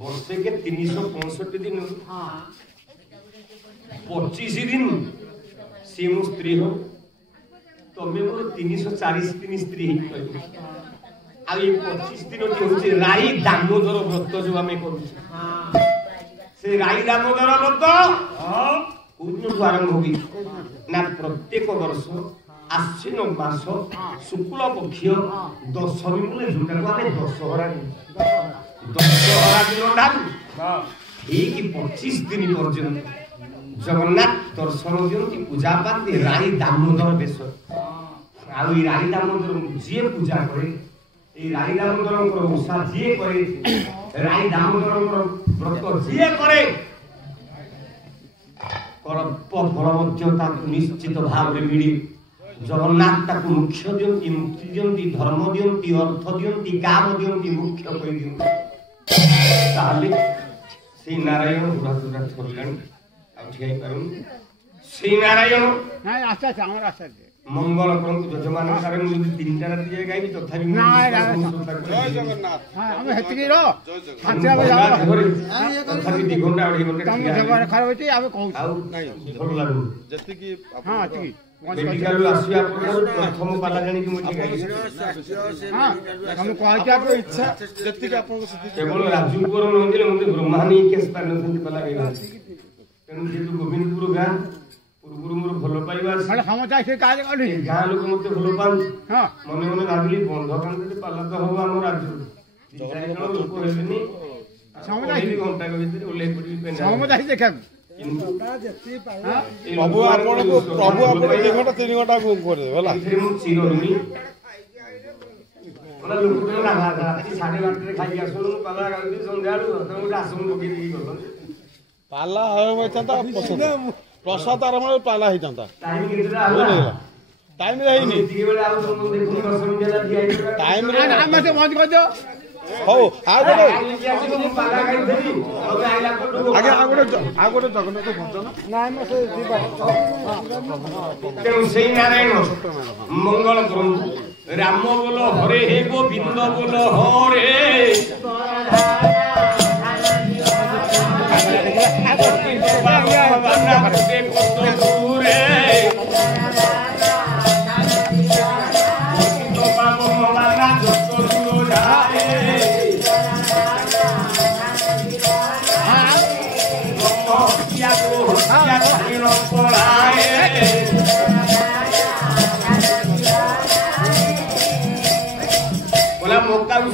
वर्षे के 365 दिन 25 दिन सी मो स्त्री हो तमें मोर 340 दिन स्त्री आ ये 25 दिन होची राई दामोदर व्रत जो आम करू से राई दामोदर व्रत कोन आरंभ होगी ना प्रत्येक वर्ष आश्विन मास शुक्ल पक्ष दशमी बोले जोटा को आम दशहरा दिन ठीक 25 दिन पर्यंत जगन्नाथ दर्शन दिखती पूजा पाती राई दामोदर बेश आई राई दामोदर जी पूजा करे राई दामोदर ओषा जी करे राई दामोदर व्रत जी करे फल निश्चित भाव में मिले जगन्नाथ ताकू मुख्य दियंती मुक्ति दियंती धर्म दियंती अर्थ दियंती काम दियंती मुख्य कई दियंती श्री नारायण बुढ़ा बुढ़ा थोड़े श्री नारायण मंगल करंतु यजमान सारे मुझे 3टा रात जाय गाइबी तथापि जय जगन्नाथ हम हेतकी रो हाथिया बजा तथापि 2 घंटा 2.5 घंटा जगह खराब होती आबे कहू नाही भल लागु जति की हां जति की मेडिकल आसी आप प्रथम पाला जानी कि मुझे गाइबी हां हम कहै कि आप इच्छा जति की आपन केवल राजूपुर नंदिले मुझे ब्रह्मानी केस पर नंदी पाला गाइबी तेनु जेतु गोविंदपुर गां पूर्व मोर भल पाइबा माने समझा से काज करी गां लोक मते भल पान हां मने मने भाबिली बंध कांदे पाला तो हो हम राज्य जगन्नाथ लोक हेबनी समझा ही घंटा के भीतर ओले पड़ी पे समझा ही देखा प्रभु आपण को 2 घंटा 3 घंटा को करे होला फिर मु चिरोनी ओला लोक ना राती 12:30 रे खाई आसो पाला गांधी संध्या रो तो आसम बगी दी गलो पाला हो मचंता प्रसाद आराम पाला ही जाता टाइम केतरा होला टाइम रही नहीं दी बेले आउ तुम देखो 10 मिनिट ला दिया टाइम रे हम से पहुंच गयो हो आ गयो पाला गाई देली अब आइला आगे आगोटे जगन्नाथ भजन नाय म से दीबा तेनु सेई नारायण मंगल करू राम बोलो हरे हे गोविंद बोलो हरे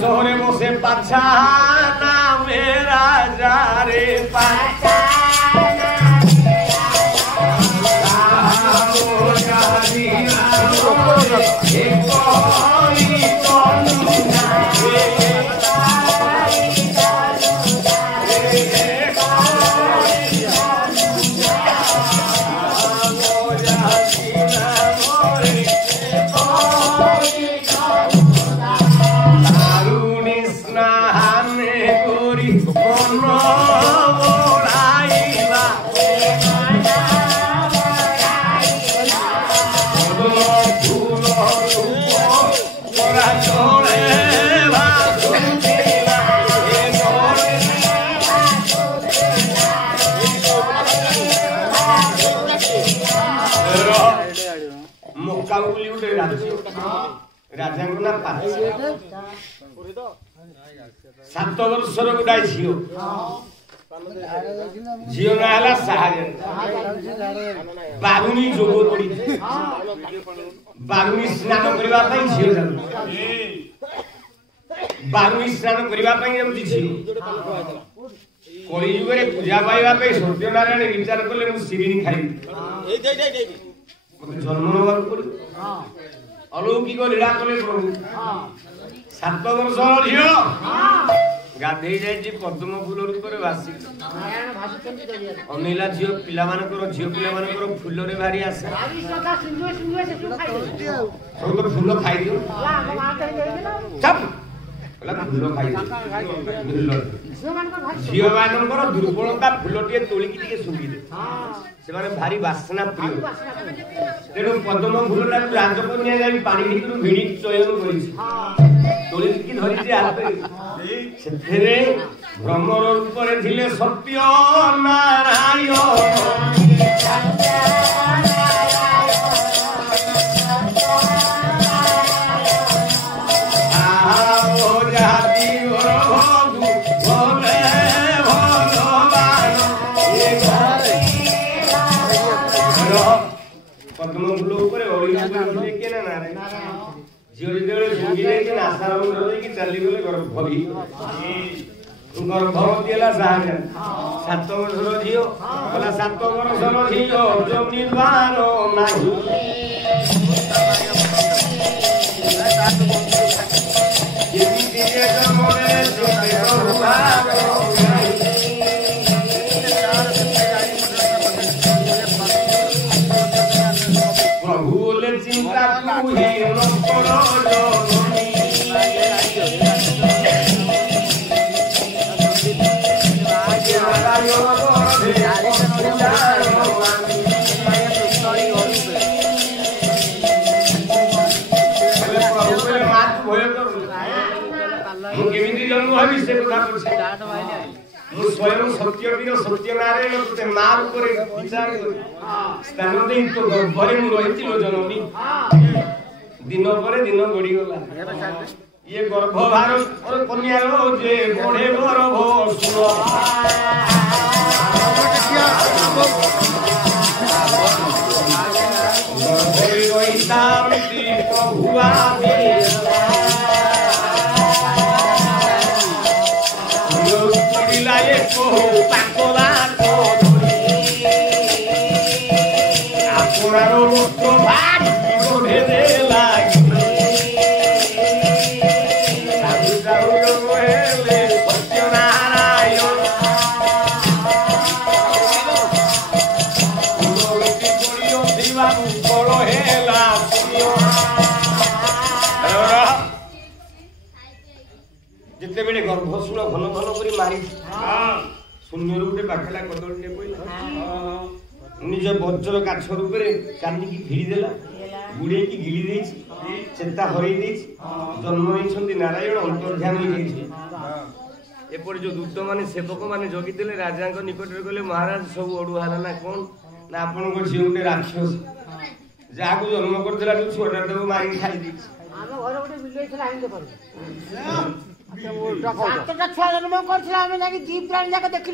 शहरे बसे पाछा ना मेरा जा रे पाछा राजा को ना 7 वर्षर गोटा झील झील ना हला सहायन बारुणी जोग पड़ी बारुणी स्नान करबा पई झील जाऊ बारुणी स्नान करबा पई जेमति झील कोई युगरे पूजा पाइबा पई सत्यनारायण विचार करले मु सिरिनी खाई मते जन्म नबार पड़ी अलौकिक लीला कले प्रभु 7 वर्ष झील गाधे जाई पद्म फूल रूप भासी अनिला झील पिला फूल रे भारी आसे फूल खाई दियो फूल खाई झील मानकर दुर्बलता फूल टे तोलिकी टिके सुंगी दे से माने भारी वासना प्रिय तेणु पद्म फूल राजकन्या जाई पानी भितर भिड़ी चयन करी तोलिकी धरी हाथ से भ्रमर रूपरे थिले सत्य नारायण पद्मफूल ऊपर झील जो आशार कि चली गले गर्भवी गर्भवती है 7 वर्षर झील बोला 7 वर्षर झील जमीदार प्रभु चिंता स्वयं सत्यवीर सत्यनारायण मार विचार स्थान दे तो गर्भरे रही जननी दिन पर दिन गड़ी गला ये गर्भभार कन्या जे बढ़े गर्भ जिते बेले गर्भशूल भल भल कर मारी शून्य रूपे पाखला कदली निज वज्र काछ रूपे कानिकी भिड़देला गुड़े की गिड़ी दे चेता हर जन्म होती नारायण अंतर्ध्यान एपटे जो दूत मैंने सेवक मैंने जगिदे राजा निकट में गले महाराज सब अड़ुआ ना कौन ना आपण झी गोटे राक्षस जहाँ को जन्म करता जो छुआ मारिक खाई छुआ जन्म कर जीप प्राणी जाक देख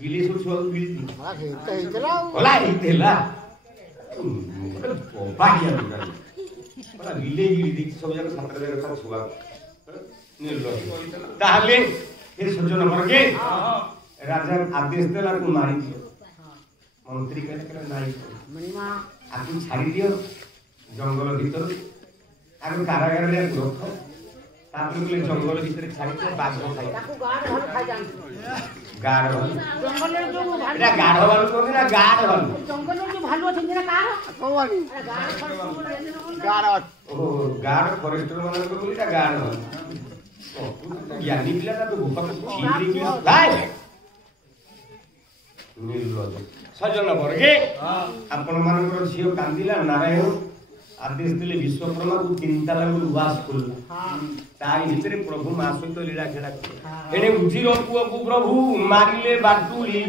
बिली सब छुआ बिली बिले गिरी सब जाक छुआ सज्जन वर्गे राजा आदेश देला को मारी मंत्री आपको छाड़ी दियो जंगल भीतर आगे कारागार रख जंगल भीतर छाड़ी बाघ खाई गाढ़ भालू कहते ना गाढ़ भालू गाढ़ फरेस्टर मान गाढ़ ज्ञानी पिला तो निर्लज सज्जन वर्गे आपण मानकर झील कांदिला नारायण आदेश देले विश्वकर्मा को 3 ताला उवास करला ताई भितर प्रभु मा सहित लीला खेला एने उजीर पुओ को प्रभु मारिले बाटुली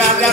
राजा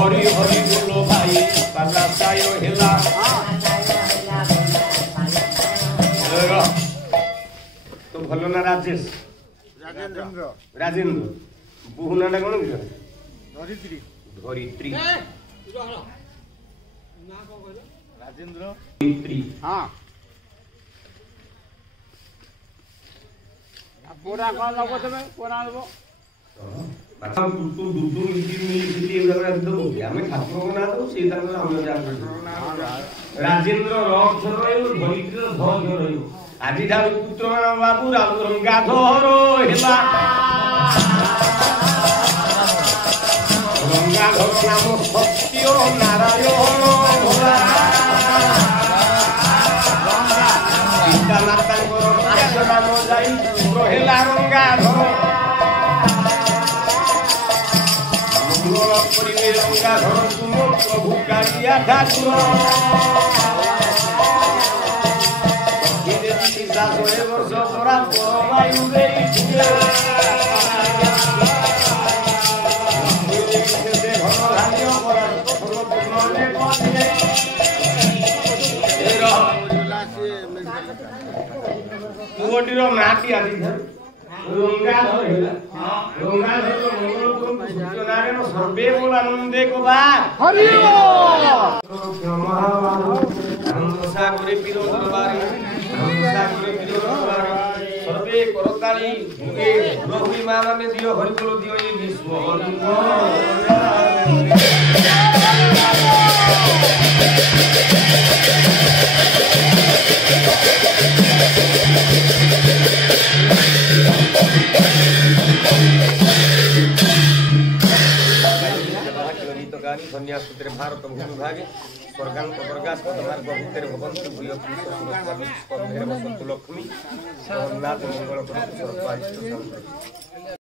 हरि हरि बोलो भाई पाला सायो हेला तो भलो ना राजेश राजेंद्र ବୋହୁ ନାଁଟା କଣ କି? ଧରିତ୍ରୀ। ଧରିତ୍ରୀ। ରାଜେନ୍ଦ୍ର। ଧରିତ୍ରୀ। ହଁ। ପୁରା କଣ ନବ ତମେ? ପୁରା ନବ। ତୁ ଦୁଦୁ ମିଳିମିଳି ଏଗୁଡ଼ା ଦେବୁ ଆମେ ଠାକୁରଙ୍କ ନାଁ ଦେବୁ ସେଇ ତାଙ୍କର ଅନ୍ୟ ଯାହା ରାଜେନ୍ଦ୍ର ର ଅକ୍ଷର ରହିବ ଧରିତ୍ରୀର ଧ ଅକ୍ଷର ରହିବ। ଆଜିଠାରୁ ପୁତ୍ର ବାବୁ ରଙ୍ଗାଧର ହେଲା। ରଙ୍ଗାଧର ନାମ ସତ୍ୟ ନାରାୟଣ ଭୋଲା। ପିତା ମାତାଙ୍କର ନାମ ଯାଇ ହେଲା ରଙ୍ଗାଧର। କରିବେ ରଙ୍ଗାଧର ତୁମ ପ୍ରଭୁ କାଳିଆ ଠାକୁର। ବର୍ଷ ପରା ପରମାୟୁ ଦେଇଥିଲେ ପୁଅଟିର ନାଁଟି ଆସିଥାଏ ରଙ୍ଗାଧର ହେଲା। ରଙ୍ଗାଧର ସୂର୍ଯ୍ୟନାରାୟଣ ସର୍ବେ ବୋଲାନନ୍ଦେ କବା ହରି ସାଗରେ ପୀର ଦରବାରେ ସାଗରେ ପୀର ଦରବାରେ ସର୍ବେ କରତାଳି ଯୁগে ପ୍ରଭୁ ମା ମାନେ ଦିଅ ହରିବୋଲ ଦିଅ ଏ ବିଶ୍ୱ सन्यासूत्रे भारत भूमिभागे स्वर्गांत वर्गास पदमार्ग भूतेर भवन्तु भूय पुरुष सुरत्वादि स्कन्धेर वसन्तु लक्ष्मी जगन्नाथ मंगल करोतु सर्वारिष्ट